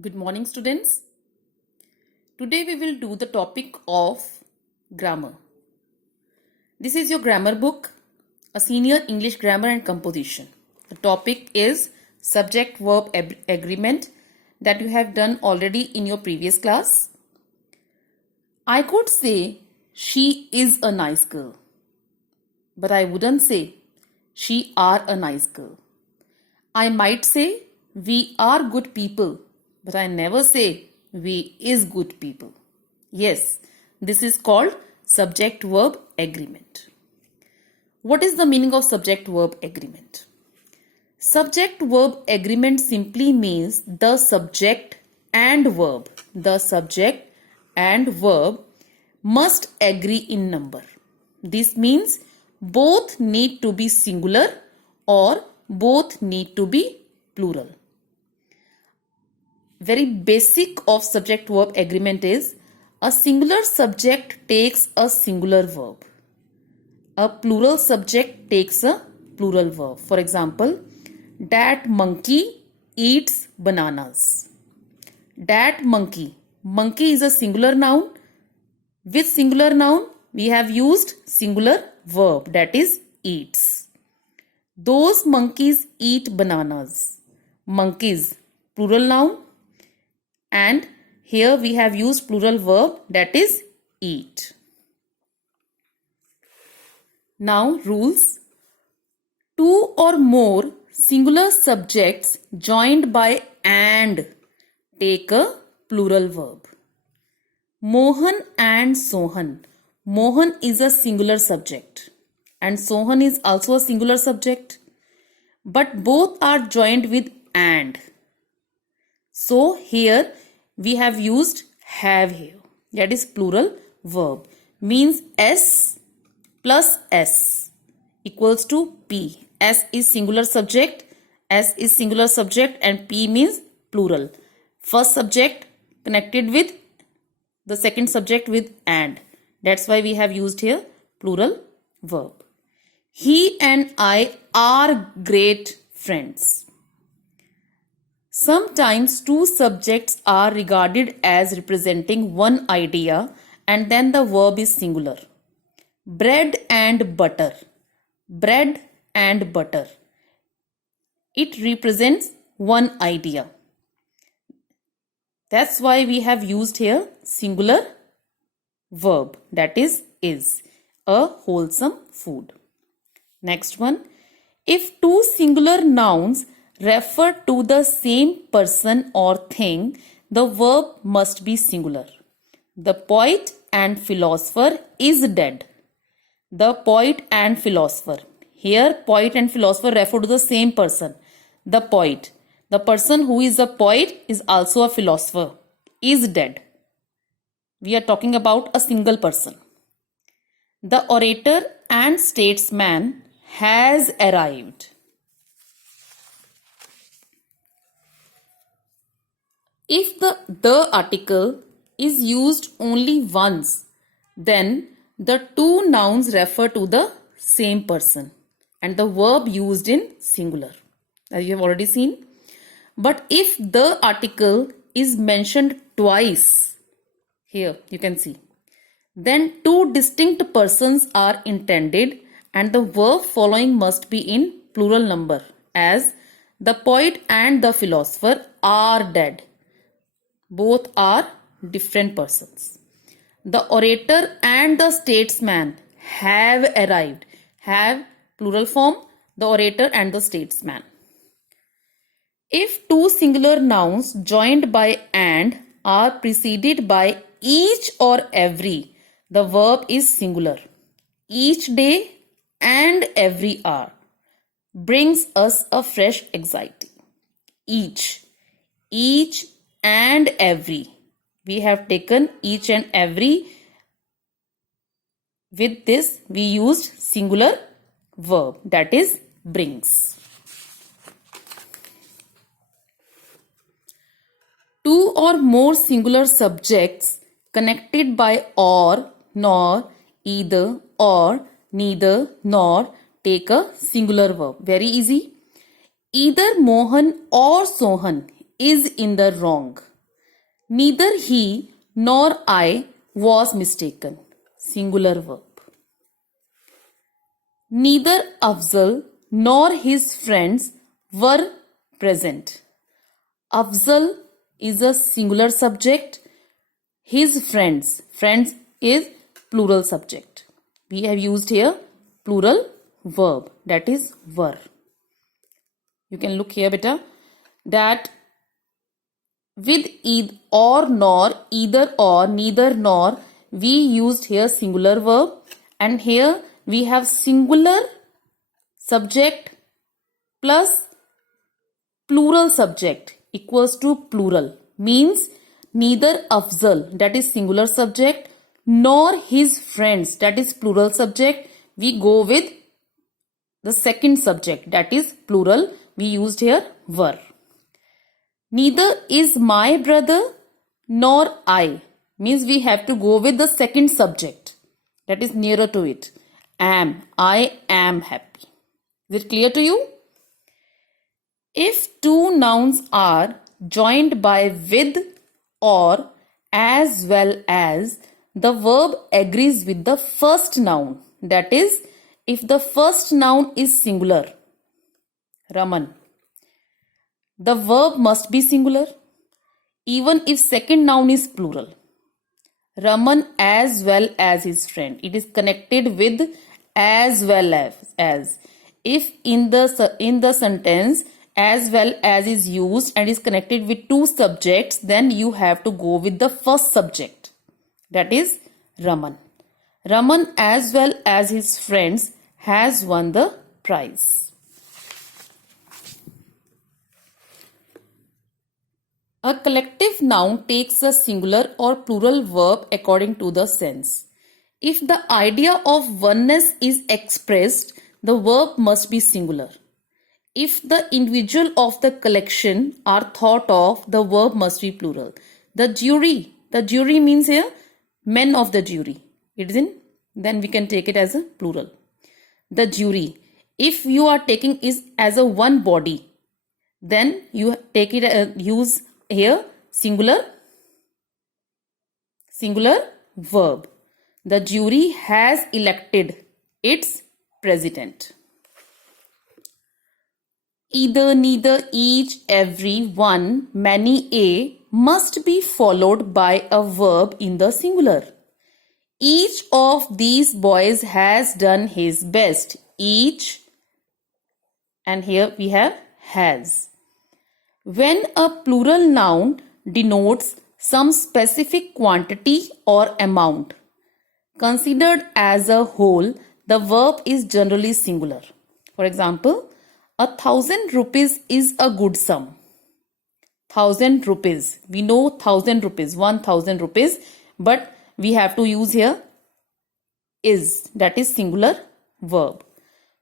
Good morning, students. Today we will do the topic of grammar. This is your grammar book, a senior English grammar and composition. The topic is subject verb agreement that you have done already in your previous class. I could say she is a nice girl, but I wouldn't say she are a nice girl. I might say we are good people, but I never say we is good people. Yes, this is called subject verb agreement. What is the meaning of subject verb agreement? Subject verb agreement simply means the subject and verb must agree in number. This means both need to be singular or both need to be plural. Very basic of subject verb agreement is a singular subject takes a singular verb. A plural subject takes a plural verb. For example, that monkey eats bananas. That monkey. Monkey is a singular noun. With singular noun, we have used singular verb, that is eats. Those monkeys eat bananas. Monkeys, plural noun. And here we have used plural verb, that is eat. Now rules. Two or more singular subjects joined by and take a plural verb. Mohan and Sohan. Mohan is a singular subject and Sohan is also a singular subject, but both are joined with and. So here we have used have here, that is plural verb, means S plus S equals to P. S is singular subject and P means plural. First subject connected with the second subject with and. That's why we have used here plural verb. He and I are great friends. Sometimes two subjects are regarded as representing one idea and then the verb is singular. Bread and butter. Bread and butter. It represents one idea. That's why we have used here singular verb, that is a wholesome food. Next one. If two singular nouns refer to the same person or thing, the verb must be singular. The poet and philosopher is dead. The poet and philosopher. Here poet and philosopher refer to the same person. The poet. The person who is a poet is also a philosopher. Is dead. We are talking about a single person. The orator and statesman has arrived. If the article is used only once, then the two nouns refer to the same person and the verb used in singular, as you have already seen. But if the article is mentioned twice, here you can see, then two distinct persons are intended and the verb following must be in plural number, as the poet and the philosopher are dead. Both are different persons. The orator and the statesman have arrived. Have plural form, the orator and the statesman. If two singular nouns joined by and are preceded by each or every, the verb is singular. Each day and every hour brings us a fresh anxiety. Each and every. We have taken each and every. With this, we used singular verb, that is brings. Two or more singular subjects connected by or, nor, either, or, neither, nor take a singular verb. Very easy. Either Mohan or Sohan is in the wrong. Neither he nor I was mistaken. Singular verb. Neither Afzal nor his friends were present. Afzal is a singular subject. His friends. Friends is plural subject. We have used here plural verb, that is were. You can look here, beta, that with either or nor, either or, neither nor, we used here singular verb, and here we have singular subject plus plural subject equals to plural. Means neither Afzal, that is singular subject, nor his friends, that is plural subject. We go with the second subject, that is plural. We used here were. Neither is my brother nor I. Means we have to go with the second subject, that is nearer to it. Am. I am happy. Is it clear to you? If two nouns are joined by with or as well as, the verb agrees with the first noun. That is, if the first noun is singular, Raman, the verb must be singular, even if second noun is plural. Raman as well as his friend. It is connected with as well as. If in the sentence as well as is used and is connected with two subjects, then you have to go with the first subject. That is Raman. Raman as well as his friends has won the prize. A collective noun takes a singular or plural verb according to the sense. If the idea of oneness is expressed, the verb must be singular. If the individual of the collection are thought of, the verb must be plural. The jury means here men of the jury. It is in, then we can take it as a plural. The jury. If you are taking is as a one body, then you take it use here singular verb. The jury has elected its president. Either, neither, each, every, one, many, a must be followed by a verb in the singular. Each of these boys has done his best. Each, and here we have has. When a plural noun denotes some specific quantity or amount, considered as a whole, the verb is generally singular. For example, 1,000 rupees is a good sum. 1,000 rupees. We know 1,000 rupees, 1,000 rupees, but we have to use here is, that is singular verb.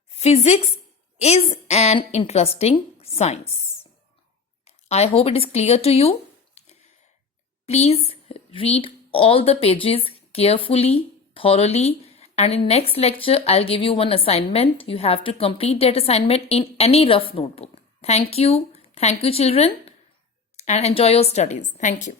Physics is an interesting science. I hope it is clear to you. Please read all the pages carefully, thoroughly, and in next lecture I'll give you one assignment. You have to complete that assignment in any rough notebook. Thank you children, and enjoy your studies. Thank you.